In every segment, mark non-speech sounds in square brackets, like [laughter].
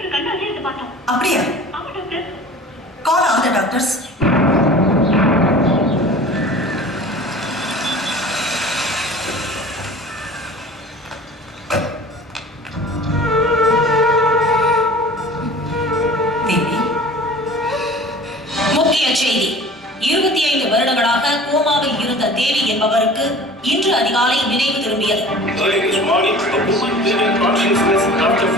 அப்படியா? ஆமா doctor. Call all the doctors?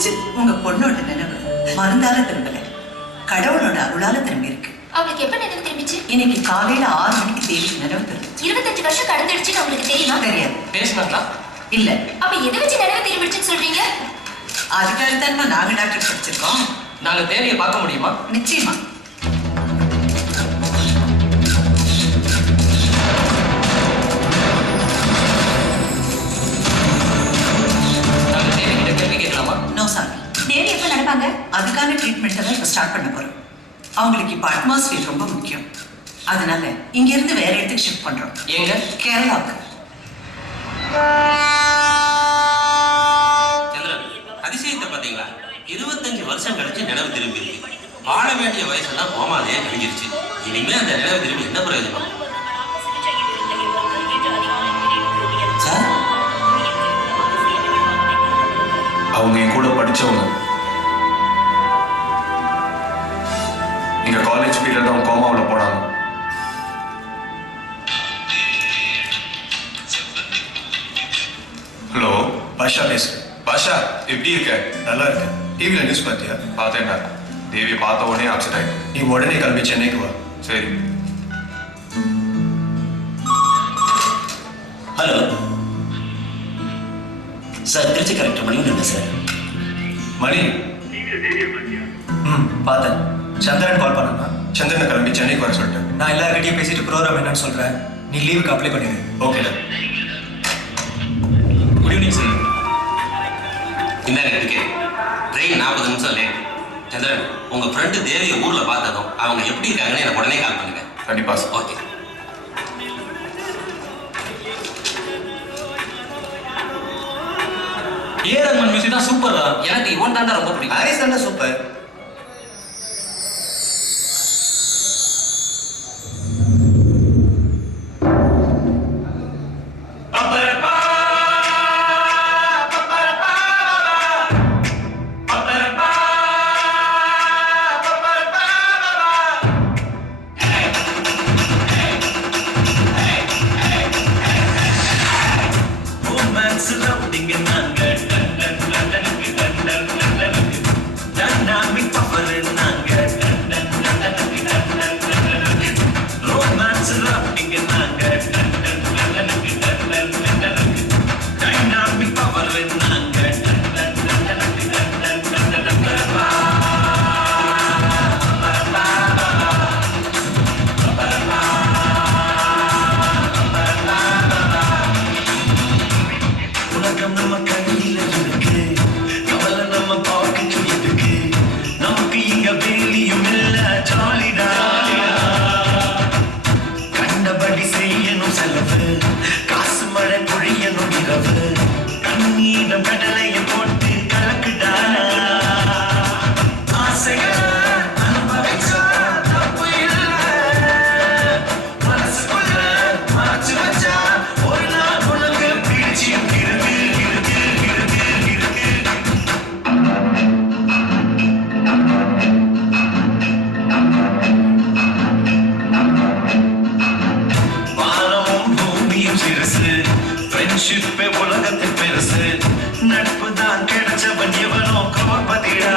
காப்பாத்திடுச்சு உங்க பொண்ணோட நினைவு மருந்தால திரும்பல. கடவுளோட அருளால திரும்பி இருக்கு அவளுக்கு எப்ப நினைவு திரும்பிச்சு? இன்னைக்கு காலையில ஆறு மணிக்கு தேவிக்கு நினைவு திரும்பிச்சு இருபத்தஞ்சு வருஷம் கடந்துடுச்சுன்னு உங்களுக்கு தெரியுமா? தெரியாது. பேசினாங்களா? இல்ல. அப்ப எதை வச்சு நினைவு திரும்பிடுச்சுன்னு சொல்றீங்க? அதுக்காக தானே நாங்க டாக்டர் படிச்சிருக்கோம். நாங்க தேவியை பார்க்க முடியுமா? நிச்சயமா. ஸ்டார்ட் பண்ண போறோம். அவங்களுக்கு இப்போ அட்மாஸ்பியர் ரொம்ப முக்கியம். அதனால இங்க இருந்து வேற இடத்துக்கு ஷிஃப்ட் பண்றோம். எங்க? கேரளாவுக்கு. சந்திரன் அதிசயத்தை பாத்தீங்களா இருபத்தஞ்சு வருஷம் கழிச்சு நினைவு திரும்பி இருக்கு. வாழ வேண்டிய வயசெல்லாம் கோமாதையே கழிஞ்சிருச்சு. இனிமே அந்த நினைவு திரும்பி என்ன பிரயோஜனம்? அவங்க என் கூட படிச்சவங்க. டிவியில் நியூஸ் பார்த்தியா பார்த்தேன்டா தேவியை பார்த்த உடனே அப்செட் ஆயிட்டேன் நீ உடனே கிளம்பி சென்னைக்கு வா சரி ஹலோ சார் திருச்சி கரெக்டர் மணி சார் மணி. ம் பார்த்தேன். சந்திரன் கால் பண்ணா சந்திரனை கிளம்பி சென்னைக்கு வர சொல்லிட்டேன். நான் எல்லார்கிட்டயும் பேசிட்டு ப்ரோக்ராம் என்னன்னு சொல்றேன். நீ லீவுக்கு அப்ளை பண்ணிடு ஓகேடா குட் ஈவினிங் சார் இந்தாங்க டிக்கெட் ட்ரெயின் நாற்பது நிமிஷம் லேட் சந்திரன் உங்க ஃப்ரெண்டு தேவியை ஊர்ல பார்த்ததும் அவங்க எப்படி இருக்காங்கன்னு எனக்கு உடனே கால் பண்ணுங்க. கண்டிப்பா sir okay A Rahman music தான் சூப்பர் தான் எனக்கு இவன் தாண்டா ரொம்ப பிடிக்கும். ஹாரிஸ் தானே super கண்ணீரம் கடலையும் ஃப்ரெண்ட்ஷிப்பே உலகத்தின் பெருசு. நட்பு தான் கிடைச்சவன் எவனோ கோபதிடா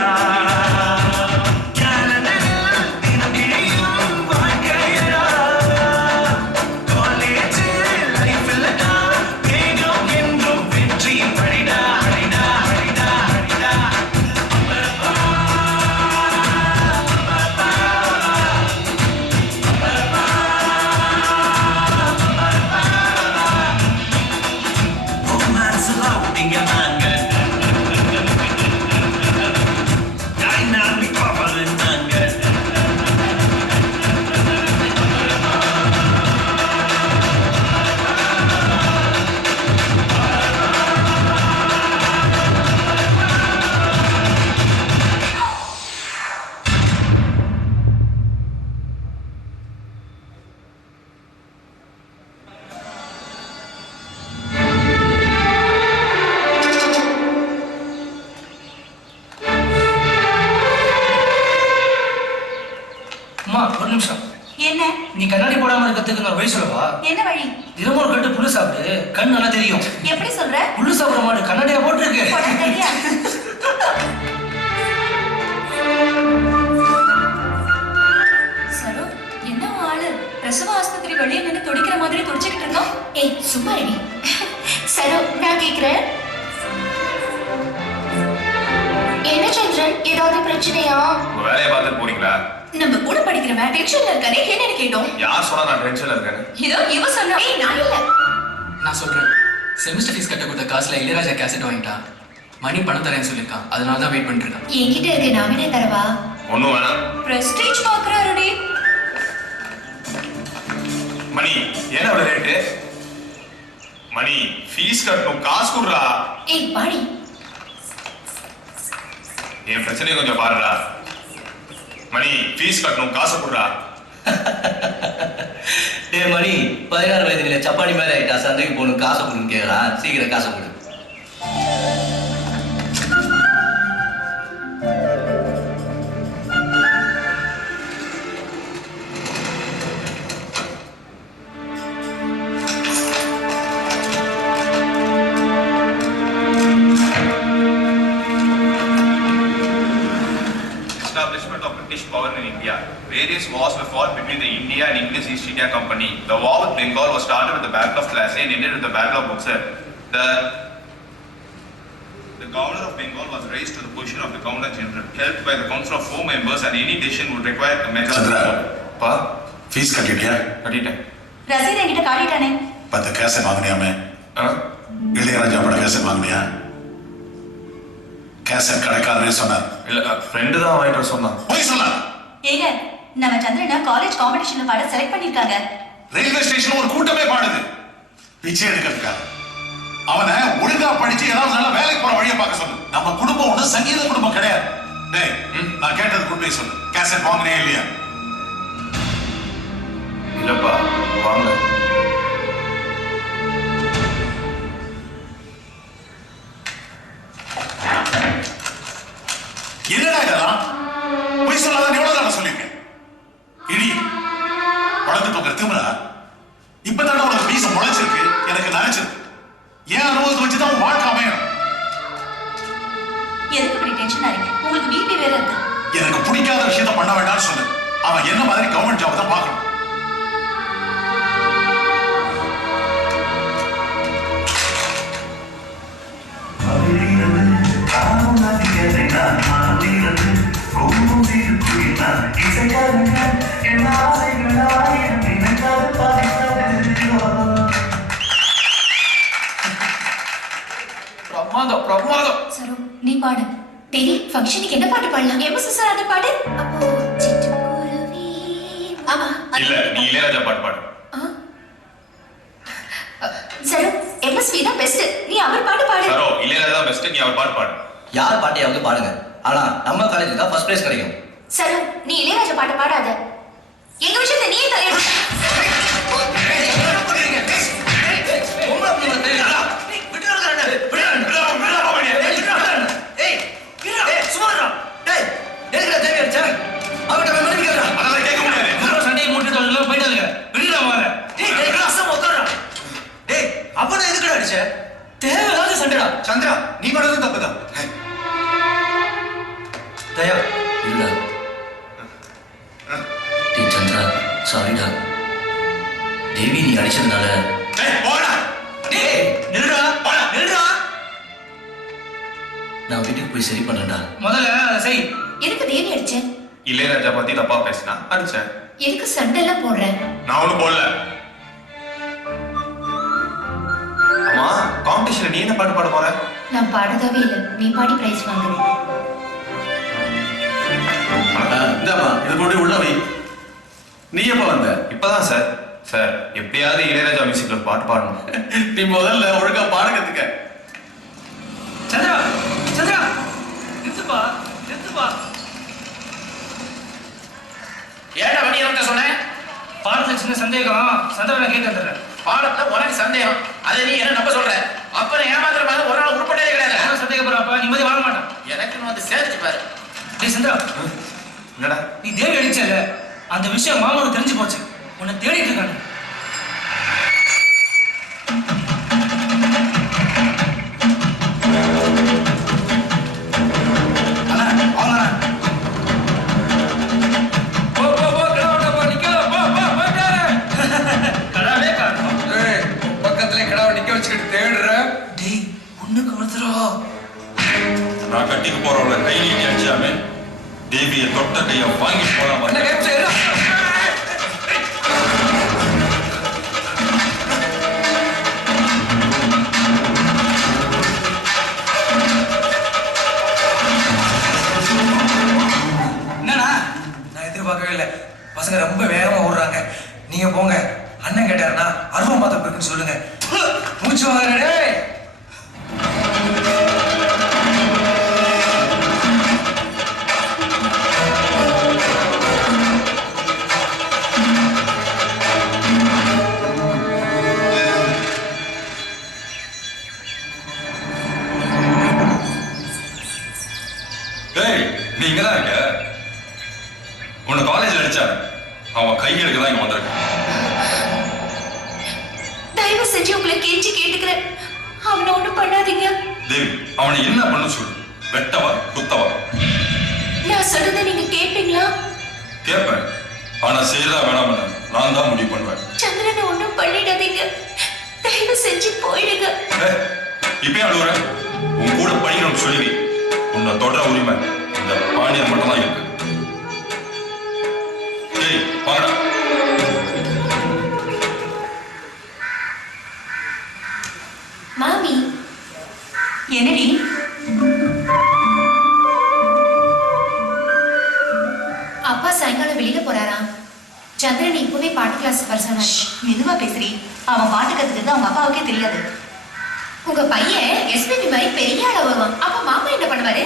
நான் வழி சொல்லவா? என்ன வழி? தினமும் ஒரு கட்டு புல்லு சாப்பிடு கண் நல்லா தெரியும். எப்படி சொல்ற? புல்லு சாப்பிட மாடு கண்ணாடியா போட்டிருக்கு. என்ன ஆளு? பிரசவ ஆஸ்பத்திரி வெளியே நின்று துடிக்கிற மாதிரி துடிச்சுக்கிட்டு இருந்தோம். ஏய் சும்மா ரெடி சரு நான் கேக்குறேன். என்ன சந்திரன் ஏதாவது பிரச்சனையா? வேலையை பார்த்துட்டு போறீங்களா? நம்ம கூட படிக்கிறவன் டென்ஷன்ல இருக்கானே என்ன கேட்டோம். யார் சொன்னா நான் டென்ஷன்ல இருக்கேன்னு? இதோ இவ சொன்னா. ஏய் நான் இல்ல. நான் சொல்றேன். செமிஸ்டர் ஃபீஸ் கட்ட கொடுத்த காசுல இளையராஜா கேசட் வாங்கிட்டான். மணி பணம் தரேன்னு சொல்லியிருக்கான். அதனால தான் வெயிட் பண்ணிட்டு இருக்கேன் என்கிட்ட இருக்கு நாமினே தரவா? ஒன்றும் வேணாம். பிரஸ்டீஜ் பாக்குறாருடி மணி ஏன் அவ்வளோ ரேட்டு மணி ஃபீஸ் கட்டணும். காசு கொடுறா. ஏய் பாடி. என் பிரச்சனையை கொஞ்சம் பாருடா. மணி ஃபீஸ் கட்டணும் காசு கொடுறா [laughs] டே மணி பதினாறு வயதுல சப்பாடி மாதிரி ஆயிட்டா சந்தைக்கு போகணும் காசை கொடுன்னு கேட்கலாம் சீக்கிரம் காசை கொடு. India Company. The war with Bengal was started with the Battle of Plassey and ended with the Battle of Buxar. The, the governor of Bengal was raised to the position of the governor general, helped by the council of four members, and any decision would require a majority. Chandra, pa, fees cut it here. Cut it. Razir, I it a card it. पता कैसे मांगने हमें इले राजा बड़ा कैसे मांगने हैं कैसे कड़का ने सुना फ्रेंड दा वाइटर सुना वही सुना ठीक है நம்ம சந்திரனா காலேஜ் காம்படிஷன்ல பாட செலக்ட் பண்ணிருக்காங்க. ரயில்வே ஸ்டேஷன்ல ஒரு கூட்டமே பாடுது. பிச்சை எடுக்கிறதுக்காக. அவனை ஒழுங்கா படிச்சு ஏதாவது நல்ல வேலைக்கு போற வழியை பார்க்க சொல்லு. நம்ம குடும்பம் ஒண்ணு சங்கீத குடும்பம் கிடையாது. டேய் நான் கேட்டது உண்மையை சொல்லு. கேசட் வாங்கினே இல்லையா? இல்லப்பா வாங்க அனுபவத்தை வச்சுதான் உன் வாழ்க்கை அமையணும் எதுக்கு இப்படி டென்ஷன் ஆறீங்க உங்களுக்கு பிபி வேற இருக்கு எனக்கு பிடிக்காத விஷயத்த பண்ண வேண்டாம்னு சொல்லு அவன் என்ன மாதிரி கவர்மெண்ட் ஜாப் தான் பார்க்கணும் பிரமாதம் யார் வந்து பாடுங்க. ஆனா நம்ம காலேஜ் தான் ஃபர்ஸ்ட் பிரைஸ் கிடைக்கும். சரி நீ இளையராஜா பாட்டு பாட. இல்லடா டேய் சந்திரா சாரிடா தேவி நீ அடிச்சதுனால. நான் வீட்டுக்கு போய் சரி பண்ணேன்டா. முதல்ல செய். எதுக்கு தேவி அடிச்ச? இளையராஜா பத்தி தப்பா பேசினா அடிச்சேன். எதுக்கு சண்டை எல்லாம் போடுற? நான் ஒண்ணும் போடல. காம்படிஷன்ல நீ என்ன பாட்டு பாட போற? நான் பாடுறதாவே இல்லை. நீ பாடி பிரைஸ் வாங்குற. இந்தாம்மா இது கொண்டு உள்ள வை. நீ எப்ப வந்த இப்பதான் சார். சார் எப்படியாவது இளையராஜா மியூசிக்ல பாட்டு பாடணும். [laughs] நீ முதல்ல ஒழுங்கா பாட கத்துக்க. சந்திரா சந்திரா. நிறுத்துப்பா நிறுத்துப்பா. ஏன்டா வண்டி இறக்க சொன்னேன் பாடத்துல சின்ன சந்தேகம். சந்திரனை கேட்டு வந்துடுறேன். பாடத்துல உனக்கு சந்தேகம். அதை நீ என்ன நம்ப சொல்ற? அப்புறம் ஏமாத்துற மாதிரி ஒரு நாள் உருப்பட்டே கிடையாது. சந்தேகப்படுறப்பா நிம்மதி வாழ மாட்டான். எனக்கு வந்து சேர்த்து பாரு. டேய் சந்திரா. என்னடா? நீ தேவி அடிச்சல அந்த விஷயம் மாமாவுக்கு தெரிஞ்சு போச்சு. உன்னை தேடிட்டு இருக்காங்க ஒண்ணுக்கு ஒருத்தரோ. நான் கட்டிக்க போறவள கை நீட்டி அடிச்சாமே தேவியை தொட்ட கையை வாங்கி போலாம் பசங்க ரொம்ப வேகமா ஓடுறாங்க. நீங்க போங்க. அண்ணன் கேட்டாருன்னா அருவம் இருக்குன்னு சொல்லுங்க. மூச்சு வாங்க தயவு செஞ்சு உங்களை கெஞ்சி கேட்டுக்கிறேன். அவனை ஒண்ணும் பண்ணாதீங்க. தேவி அவனை என்ன பண்ண சொல்லு? வெட்டவா குத்தவா? நான் சொல்றதை நீங்க கேட்பீங்களா கேட்பேன் ஆனா செய்யறதா வேணாம் நான் தான் முடிவு பண்ணுவேன். சந்திரனை ஒண்ணும் பண்ணிடாதீங்க. தயவு செஞ்சு போயிடுங்க. இப்பயே அழுகுற உன் கூட படிக்கணும்னு சொல்லி உன்னை தொடர உரிமை இந்த பாண்டியன் மட்டும் தான் இருக்கு. டேய் வாங்கடா. இப்பவே பாட்டு பர்சனா மெதுவா பேசுறி. அவன் பாட்டு கத்துக்கிறது அவங்க அப்பாவுக்கே தெரியாது. உங்க பையன் எஸ்பிபி மாதிரி பெரிய ஆளா வருவான். அப்ப மாமா என்ன பண்ணுவாரு?